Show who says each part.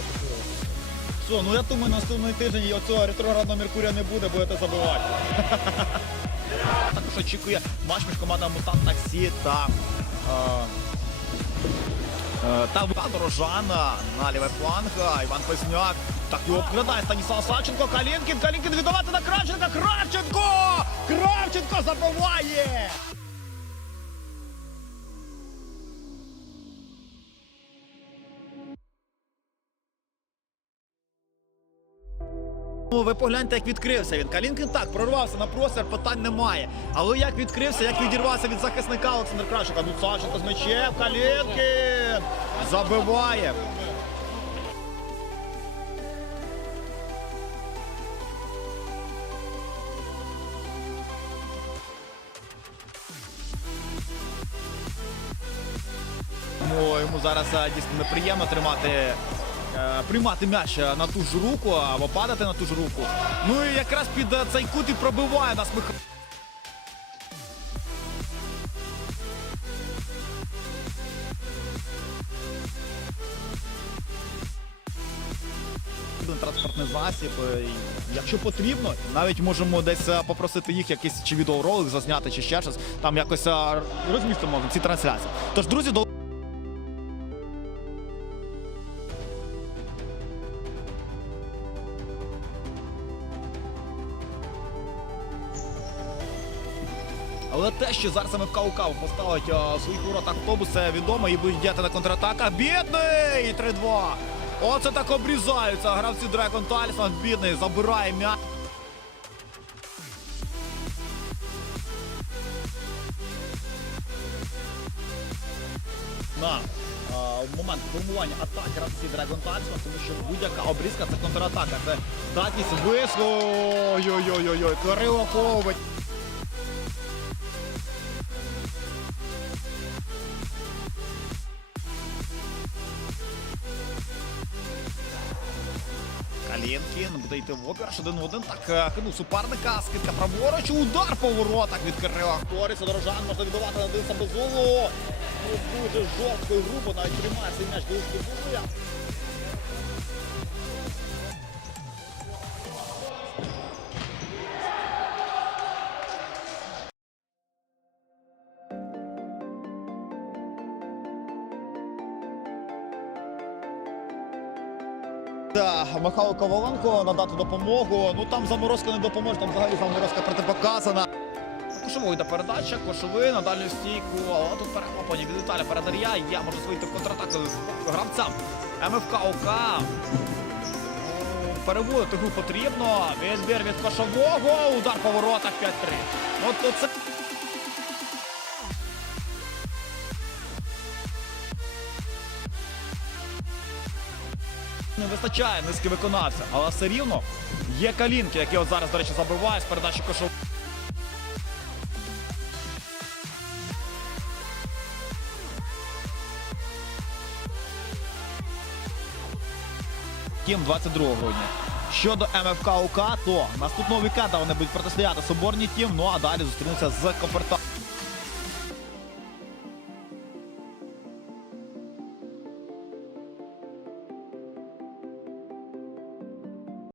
Speaker 1: забивати. Все, ну я думаю, наступний тиждень оцього ретроградного Меркурія не буде, будете забивати. Також очікує матч між командами Мутант Таксі та. Та Дорожана на лівий фланг. Іван Песняк. Так його обкрадає Станіслав Савченко. Калінкін. Калінкін віддавати на Кравченка. Кравченко! Кравченко забиває! Ви погляньте, як відкрився він. Калінкін так прорвався на простір, питань немає. Але як відкрився, як відірвався від захисника Олександр Кравченка. Ну, Савченко з м'ячем. Калінкін забиває. Ну, йому зараз е, дійсно неприємно тримати, приймати м'яч е, на ту ж руку або падати на ту ж руку. Ну і якраз під е, цей кут і пробиває нас Михайло. Транспортний засіб. е, Якщо потрібно, навіть можемо десь е, попросити їх якийсь чи відеоролик зазняти, чи ще щось. Там якось е, розмістимо ці трансляції. Тож, друзі, до Але те, що зараз саме в Каукаву поставить а, в своїх воротах автобуси, відомо і будуть діяти на контратаках. Бідний! 3-2. Оце так обрізаються. Гравці Драгон Талісман. Бідний забирає м'яч. На а, момент формування атаки гравці Драгон Талісман, тому що будь-яка обрізка це контратака. Це здатність виску. Ой-ой-ой-ой. Кирило Ковбить. Калінкін буде в опір, один в один. Так, е, хину суперника, скидка праворуч, удар по воротах від Кирила. Торіса Дорожан можна віддавати на Дениса Безулу. Ну, дуже жорстко і грубо, навіть тримає цей м'яч Денис Безулу. Да, Михайло Коваленко надати допомогу. Ну там заморозка не допоможе, там взагалі заморозка протипоказана. Кошовий йде передача, кошовий на дальню стійку, але тут перехоплення від Віталя Передар'я. Я можу в контратаку гравцям. МФК ОК. Ну, Переводити гру потрібно. Відбір від кошового. Удар по воротах 5-3. От це. Не вистачає низки виконавця, але все рівно є калінки, які от зараз, до речі, забиває з передачі кошового. Тім 22 грудня. Щодо МФК УК, то наступного вікенда вони будуть протистояти Соборні тім, ну а далі зустрінуться з Копертом.